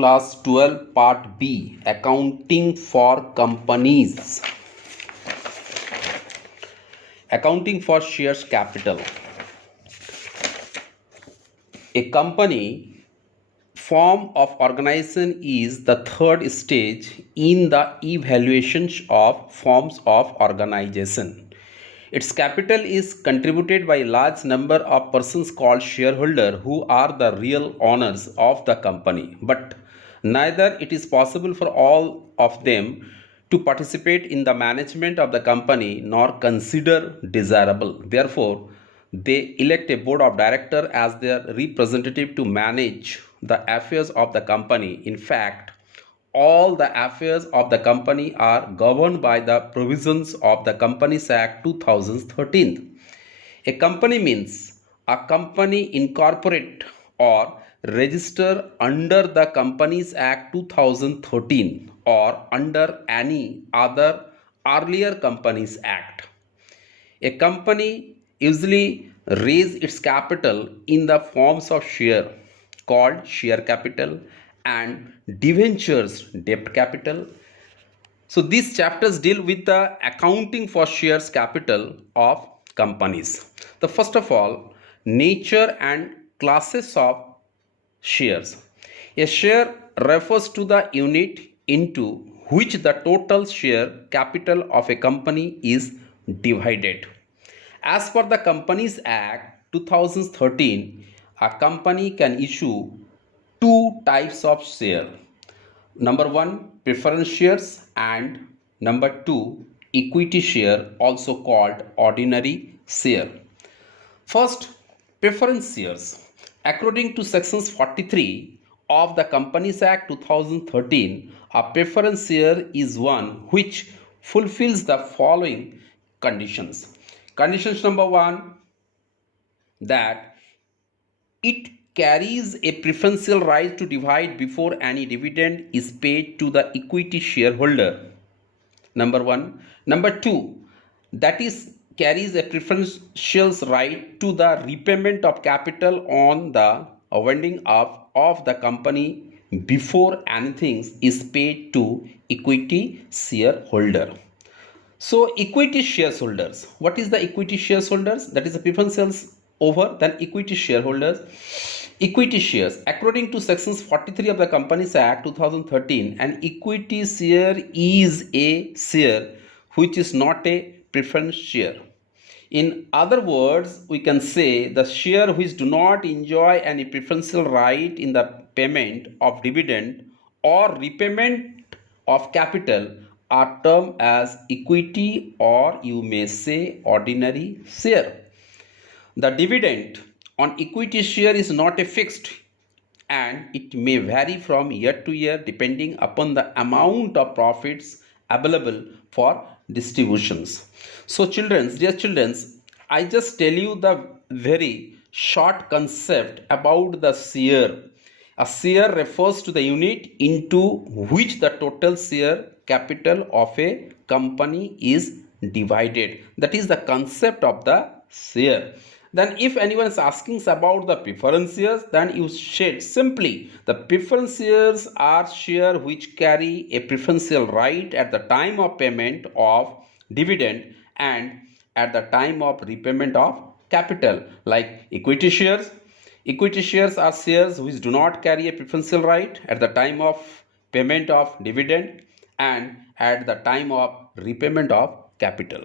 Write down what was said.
Class 12 Part B, Accounting for Companies. Accounting for shares capital. A company form of organization is the third stage in the evaluation of forms of organization. Its capital is contributed by a large number of persons called shareholders who are the real owners of the company, but neither it is possible for all of them to participate in the management of the company nor consider desirable. Therefore, they elect a board of directors as their representative to manage the affairs of the company. In fact, all the affairs of the company are governed by the provisions of the Companies Act 2013. A company means a company incorporate or register under the Companies Act 2013 or under any other earlier Companies Act. A company usually raises its capital in the forms of share called share capital and debentures debt capital. So these chapters deal with the accounting for shares capital of companies. The first of all, nature and classes of shares. A share refers to the unit into which the total share capital of a company is divided. As per the Companies Act 2013, a company can issue two types of share. Number one, preference shares, and number two, equity share, also called ordinary share. First, preference shares. According to sections 43 of the Companies Act 2013, a preference share is one which fulfills the following conditions. Conditions number one, that it carries a preferential right to divide before any dividend is paid to the equity shareholder. Number one. Number two, that is carries a preferential right to the repayment of capital on the winding up of the company before anything is paid to equity shareholder. So equity shareholders, what is the equity shareholders? That is the preferential over than equity shareholders. Equity shares, according to sections 43 of the Companies Act 2013, an equity share is a share which is not a preference share. In other words, we can say the share which do not enjoy any preferential right in the payment of dividend or repayment of capital are termed as equity, or you may say ordinary share. The dividend on equity share is not a fixed, and it may vary from year to year depending upon the amount of profits available for distributions. So dear children, I just tell you the very short concept about the share. A share refers to the unit into which the total share capital of a company is divided. That is the concept of the share. Then if anyone is asking about the preference shares, then you said simply the preference shares are shares which carry a preferential right at the time of payment of dividend and at the time of repayment of capital. Like equity shares. Equity shares are shares which do not carry a preferential right at the time of payment of dividend and at the time of repayment of capital.